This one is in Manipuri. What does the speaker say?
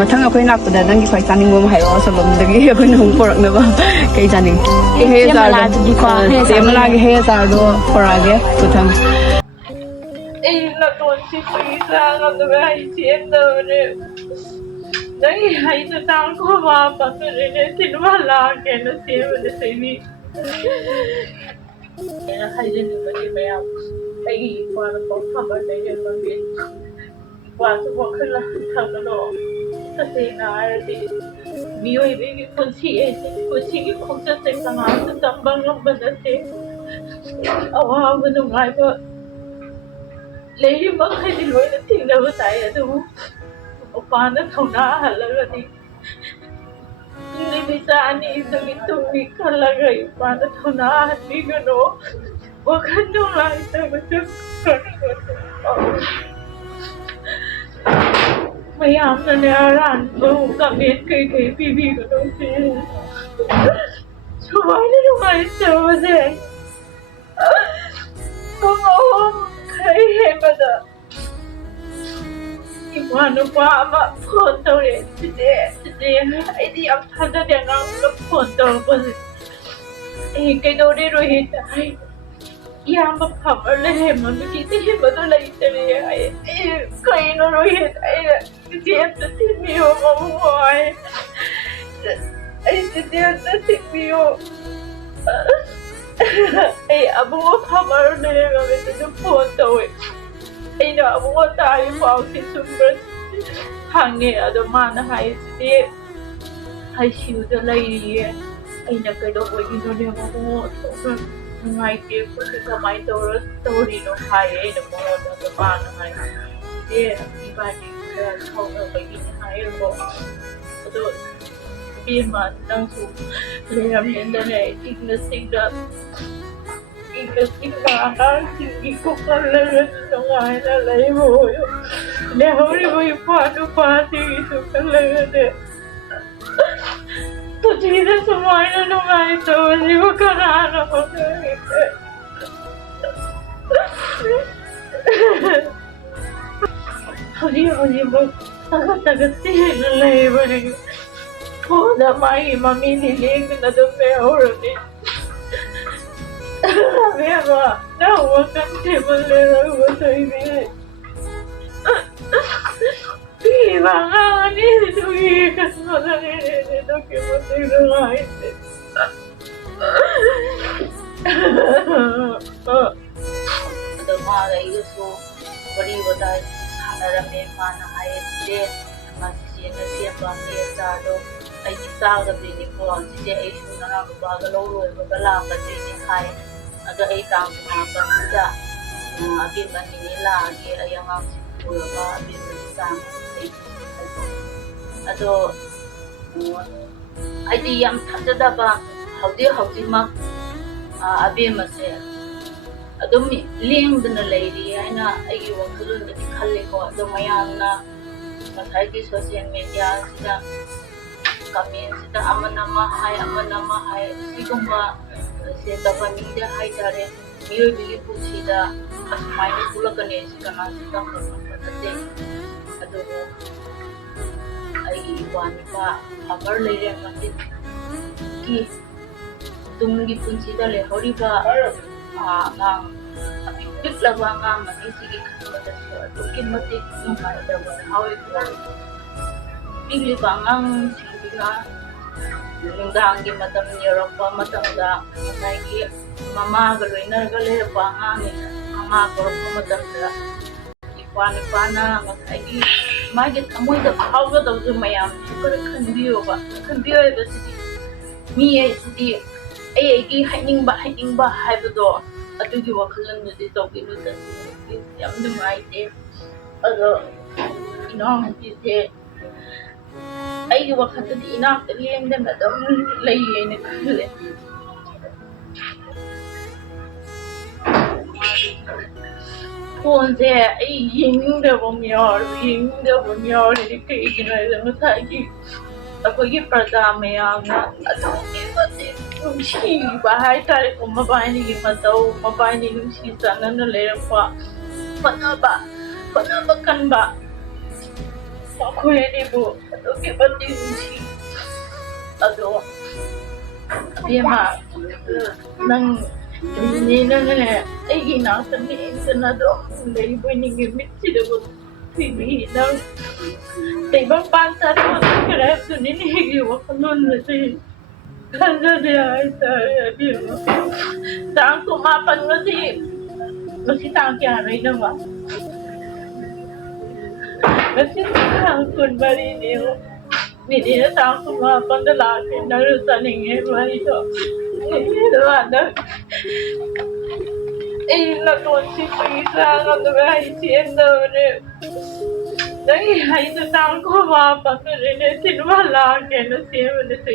ꯃꯊꯪ ꯑꯩꯈꯣꯏ ꯂꯥꯛꯄꯗ ꯅꯪꯒꯤ ꯈ꯭ꯋꯥꯏ ꯆꯥꯅꯤꯡꯕ ꯑꯃ ꯍꯥꯏꯔꯛꯑꯣ ꯑꯁꯣꯝꯗꯒꯤ ꯑꯩꯈꯣꯏꯅ ꯑꯃꯨꯛ ꯄꯣꯔꯛꯅꯕ ꯀꯩ ꯆꯥꯅꯤꯡꯉꯤ ꯍꯩ ꯑꯆꯥꯔꯗꯣ ꯆꯦꯃꯂꯥꯒꯤ ꯍꯩ ꯑꯆꯥꯔꯗꯣ ꯄꯣꯔꯛꯑꯒꯦ ꯃꯊꯪ ꯑꯩ ꯅꯥꯇꯣꯟꯁꯤ ꯐꯩ ꯆꯥꯒꯗꯕ ꯑꯩ ꯆꯦꯟꯗꯕꯅꯦ ꯅꯪꯒꯤ ꯍꯩꯗꯣ ꯆꯥꯡꯈꯣꯃ ꯄꯥꯛꯇꯣꯏꯅꯦ ꯁꯤꯅꯦꯃꯥ ꯂꯥꯛꯀꯦꯅ ꯁꯦꯝꯕꯗ ꯁꯤꯅꯤ ꯑꯩꯅ ꯍꯥꯏꯖꯅꯤꯡꯕꯗꯤ ꯃꯌꯥꯝ ꯑꯩꯒꯤ ꯏꯄꯥꯅ ꯄꯥꯎꯐꯝ ꯂꯩꯔꯝꯃꯤ ꯏꯄꯥꯁꯨ ꯋꯥꯈꯜ ꯊꯝꯒꯅꯣ ꯇꯁꯦꯡꯅ ꯍꯥꯏꯔꯗꯤ ꯃꯤꯑꯣꯏꯕꯒꯤ ꯄꯨꯟꯁꯤ ꯑꯁꯤ ꯄꯨꯟꯁꯤꯒꯤ ꯈꯣꯡꯆꯠꯁꯦ ꯀꯅꯥꯁꯨ ꯇꯝꯕ ꯉꯝꯕ ꯅꯠꯇꯦ ꯑꯋꯥꯕ ꯅꯨꯡꯉꯥꯏꯕ ꯂꯩꯔꯤꯕ ꯃꯈꯩꯗꯤ ꯂꯣꯏꯅ ꯊꯦꯡꯅꯕ ꯇꯥꯏ ꯑꯗꯨꯕꯨ ꯃꯄꯥꯟꯗ ꯊꯧꯅꯥ ꯍꯜꯂꯒꯗꯤ ꯅꯨꯃꯤꯠ ꯑꯅꯤꯗꯨꯒꯤ ꯇꯨꯡꯒꯤ ꯈꯜꯂꯒ ꯏꯄꯥꯗ ꯊꯧꯅꯥ ꯍꯟꯕꯤꯒꯅꯨ ꯋꯥꯈꯜ ꯅꯨꯡꯉꯥꯏꯇꯕꯁꯨ ꯃꯌꯥꯝꯅꯅꯦ ꯑꯔꯥꯟꯕ ꯀꯃꯦꯟ ꯀꯩꯀꯩ ꯄꯤꯕꯤꯒꯅꯨ ꯁꯨꯃꯥꯏꯅ ꯅꯨꯡꯉꯥꯏꯇꯕꯁꯦ ꯄꯨꯡ 3 ꯈꯔ ꯍꯦꯟꯕꯗ ꯏꯃꯥ ꯅꯨꯄꯥ ꯑꯃ ꯐꯣꯟ ꯇꯧꯔꯦ ꯆꯤꯆꯦ ꯑꯩꯗꯤ ꯌꯥꯝ ꯊꯥꯖꯗꯦ ꯑꯉꯥꯡꯗ ꯐꯣꯟ ꯇꯧꯔꯛꯄꯁꯦ ꯑꯩ ꯀꯩꯗꯧꯔꯦ ꯔꯣꯍꯤꯠ ꯍꯥꯏ ꯏꯌꯥꯝꯕ ꯐꯕ ꯂꯩꯔꯝꯃꯤ ꯆꯦꯟꯕꯗꯣ ꯂꯩꯇꯔꯦ ꯍꯥꯏ ꯀꯩꯅꯣ ꯔꯣꯍꯤꯠ ꯑꯩꯅ ꯆꯤꯆꯦ ꯑꯝꯇ ꯊꯤꯟꯕꯤꯌꯣ ꯃꯕꯨꯡ ꯍꯥꯏ ꯑꯩ ꯆꯤꯆꯦ ꯑꯝꯇ ꯊꯤꯟꯕꯤꯌꯣ ꯑꯩ ꯑꯕꯨꯡꯉꯣ ꯈꯕꯔ ꯂꯩꯔꯝꯃꯤꯗꯨꯁꯨ ꯐꯣꯟ ꯇꯧꯋꯦ ꯑꯩꯅ ꯑꯕꯨꯡꯉꯣ ꯇꯥꯔꯤ ꯄꯥꯎꯁꯤ ꯆꯨꯝꯕ꯭ꯔꯥ ꯍꯪꯉꯦ ꯑꯗꯣ ꯃꯥꯅ ꯍꯥꯏꯁꯤꯗꯤ ICUꯗ ꯂꯩꯔꯤꯌꯦ ꯑꯩꯅ ꯀꯩꯗꯧꯕꯒꯤꯅꯣꯅꯦ ꯃꯕꯨꯡꯉꯣ ꯅꯨꯡꯉꯥꯏꯇꯦ ꯈꯣꯠꯇꯦ ꯀꯃꯥꯏꯅ ꯇꯧꯔꯤꯅꯣ ꯍꯥꯏꯌꯦ ꯑꯩꯅ ꯃꯉꯣꯟꯗ ꯑꯗꯣ ꯃꯥꯅ ꯍꯥꯏ ꯏꯆꯦ ꯏꯕꯥꯅꯤ ꯈꯔ ꯁꯥꯎꯅꯕꯒꯤꯅꯦ ꯍꯥꯏꯔꯕꯣ ꯑꯗꯣ ꯏꯕꯦꯝꯃ ꯅꯪꯁꯨ ꯂꯩꯔꯝꯃꯦꯗꯅꯦ ꯏꯪꯅ ꯆꯤꯡꯅ ꯑꯉꯥꯡꯁꯤꯡꯒꯤ ꯈꯜꯂꯒ ꯅꯨꯡꯉꯥꯏꯅ ꯂꯩꯕ ꯑꯣꯏꯌꯨ ꯂꯩꯍꯧꯔꯤꯕ ꯏꯄꯥ ꯅꯨꯄꯥꯁꯤꯡꯒꯤꯁꯨ ꯈꯜꯂꯒꯅꯦ ꯄꯨꯟꯁꯤꯗ ꯁꯨꯃꯥꯏꯅ ꯅꯨꯡꯉꯥꯏꯇꯕꯁꯤꯕꯨ ꯀꯅꯥꯅ ꯍꯣꯠꯅꯔꯤꯒꯦ ꯍꯧꯖꯤꯛꯃꯛ ꯇꯒꯠ ꯇꯦꯛꯅ ꯂꯩꯕꯅꯤ ꯐꯣꯟꯗ ꯃꯥꯒꯤ ꯃꯃꯤꯡꯗꯤ ꯂꯦꯡꯗꯅ ꯑꯗꯨꯝ ꯂꯩꯍꯧꯔꯅꯤ ꯑꯕꯦꯝꯃ ꯅꯪ ꯋꯥꯈꯜ ꯊꯦꯝꯃꯜꯂꯦꯕ ꯇꯧꯏꯅꯦ ꯄꯤꯕ ꯑꯉꯥꯡ ꯑꯅꯤꯗꯨꯒꯤ ꯈꯟꯕꯗꯅꯦ ꯑꯗꯨꯛꯀꯤ ꯃꯇꯤꯛ ꯅꯨꯡꯉꯥꯏꯇꯦ ꯑꯗꯣ ꯃꯥꯒ ꯑꯩꯒꯁꯨ ꯋꯥꯔꯤ ꯋꯥꯇꯥꯏ ꯁꯥꯟꯅꯔꯝꯃꯦ ꯃꯥꯅ ꯍꯥꯏꯔꯤꯁꯦ ꯆꯤꯆꯦꯅ ꯁꯦꯝꯕ ꯍꯩ ꯑꯆꯥꯔꯗꯣ ꯑꯩꯗꯤ ꯆꯥꯒꯗꯣꯏꯅꯤꯀꯣ ꯆꯤꯆꯦ ꯑꯩꯁꯨ ꯅꯅꯥꯎ ꯅꯨꯄꯥꯒ ꯂꯧꯔꯣꯏꯕꯒ ꯂꯥꯛꯀꯗꯣꯏꯅꯤ ꯍꯥꯏ ꯑꯗꯣ ꯑꯩ ꯇꯥꯡ 18ꯁꯤꯗ ꯑꯕꯦꯝꯃ ꯅꯤꯅꯦ ꯂꯥꯛꯑꯒꯦ ꯑꯩ ꯑꯉꯥꯡꯁꯤꯡ ꯄꯨꯔꯒ ꯑꯕꯦꯝꯃꯒꯤ ꯆꯥꯡ ꯑꯗꯣ ꯑꯩꯗꯤ ꯌꯥꯝ ꯊꯥꯖꯗꯕ ꯍꯧꯖꯤꯛꯃꯛ ꯑꯕꯦꯝꯃꯁꯦ ꯑꯗꯨꯝ ꯂꯦꯡꯗꯅ ꯂꯩꯔꯤ ꯍꯥꯏꯅ ꯑꯩꯒꯤ ꯋꯥꯈꯜꯂꯣꯟꯗꯗꯤ ꯈꯜꯂꯦꯀꯣ ꯑꯗꯣ ꯃꯌꯥꯝꯅ ꯉꯁꯥꯏꯒꯤ ꯁꯣꯁꯤꯌꯦꯜ ꯃꯦꯗꯤꯌꯥꯁꯤꯗ ꯀꯃꯦꯟꯁꯤꯗ ꯑꯃꯅ ꯑꯃ ꯍꯥꯏ ꯁꯤꯒꯨꯝꯕ ꯁꯦ ꯇꯧꯍꯟꯅꯤꯡꯗꯦ ꯍꯥꯏꯇꯥꯔꯦ ꯃꯤꯑꯣꯏꯕꯒꯤ ꯄꯨꯟꯁꯤꯗ ꯑꯁꯨꯃꯥꯏꯅ ꯊꯣꯛꯂꯛꯀꯅꯤ ꯁꯤ ꯀꯅꯥꯁꯨ ꯇꯝꯕ ꯉꯝꯕ ꯅꯠꯇꯦ ꯑꯗꯨꯕꯨ ꯑꯩꯒꯤ ꯏꯄꯥ ꯅꯨꯄꯥ ꯈꯕꯔ ꯂꯩꯔꯝꯃꯤ ꯇꯨꯡꯒꯤ ꯄꯨꯟꯁꯤꯗ ꯂꯩꯍꯧꯔꯤꯕ ꯑꯉꯥꯡ ꯄꯤꯛꯂꯕ ꯑꯉꯥꯡ ꯑꯅꯤꯁꯤꯒꯤ ꯈꯟꯕꯗꯁꯨ ꯑꯗꯨꯛꯀꯤ ꯃꯇꯤꯛ ꯅꯨꯡꯉꯥꯏꯇꯕ ꯐꯥꯎꯏꯀꯣ ꯄꯤꯛꯂꯤꯕ ꯑꯉꯥꯡꯁꯤꯡꯗꯨꯅ ꯅꯨꯡꯗꯥꯡꯒꯤ ꯃꯇꯝ ꯌꯧꯔꯛꯄ ꯃꯇꯝꯗ ꯉꯁꯥꯏꯒꯤ ꯃꯃꯥꯒ ꯂꯣꯏꯅꯔꯒ ꯂꯩꯔꯛꯄ ꯑꯉꯥꯡꯅꯤꯅ ꯃꯃꯥ ꯀꯧꯔꯛꯄ ꯃꯇꯝꯗ ꯏꯄꯥ ꯅꯨꯄꯥꯅ ꯉꯁꯥꯏꯒꯤ ꯃꯥꯒꯤ ꯊꯃꯣꯏꯗ ꯐꯥꯎꯒꯗꯕꯁꯨ ꯃꯌꯥꯝꯁꯨ ꯈꯔ ꯈꯟꯕꯤꯌꯣꯕꯁꯤꯗꯤ ꯃꯤ ꯍꯥꯏꯁꯤꯗꯤ ꯑꯩꯒꯤ ꯍꯥꯏꯅꯤꯡꯕ ꯍꯥꯏꯕꯗꯣ ꯑꯗꯨꯒꯤ ꯋꯥꯈꯜꯂꯣꯟꯗꯨꯗꯤ ꯇꯧꯕꯤꯔꯨꯗ ꯌꯥꯝ ꯅꯨꯡꯉꯥꯏꯇꯦ ꯑꯗꯣ ꯏꯅꯥꯎꯅꯨꯄꯤꯁꯦ ꯑꯩꯒꯤ ꯋꯥꯈꯜꯗꯗꯤ ꯏꯅꯥꯛꯇ ꯂꯦꯡꯗꯅ ꯑꯗꯨꯝ ꯂꯩꯌꯦꯅ ꯈꯜꯂꯦ ꯐꯣꯟꯁꯦ ꯑꯩ ꯌꯦꯡꯅꯤꯡꯗꯕ ꯑꯃ ꯌꯥꯎꯔꯦ ꯀꯩꯒꯤꯅꯣ ꯍꯥꯏꯕꯗ ꯉꯁꯥꯏꯒꯤ ꯑꯩꯈꯣꯏꯒꯤ ꯄ꯭ꯔꯖꯥ ꯃꯌꯥꯝꯅ ꯑꯗꯨꯛꯀꯤ ꯃꯇꯤꯛ ꯅꯨꯡꯁꯤꯕ ꯍꯥꯏꯇꯥꯔꯦꯀꯣ ꯃꯕꯥꯏꯅꯤꯒꯤ ꯃꯇꯧ ꯃꯕꯥꯏꯅꯤ ꯅꯨꯡꯁꯤ ꯆꯥꯟꯅꯅ ꯂꯩꯔꯛꯄ ꯍꯣꯠꯅꯕ ꯀꯟꯕ ꯃꯈꯣꯏ ꯑꯅꯤꯕꯨ ꯑꯗꯨꯛꯀꯤ Pati-pati si Ado. Yama, nang nila na ay ginasabihin ko na doon. Hindi ba nigimit sila ko pinihinang. Sa ibang pansa doon, kaya ito ninihigiwa ko noon na si Kanda niya ay tayo. Saan kumapan mo si Masitang Kiaray naman. Masitang kun mariniw. Hindi na saan kumapan na laki na rusaningin mo ito. Naman lakon si Pisa nga nagay siya daw rin. Nangyahay na saan kumapan na rin. Sinwala ka na siya mo na sa